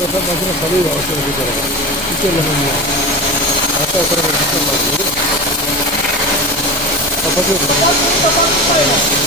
Zaten makine kalıyor aşağı bir tarafa. Hiç ellemem ya. Hatta o tarafa gitmem lazım. Kapatıyorum.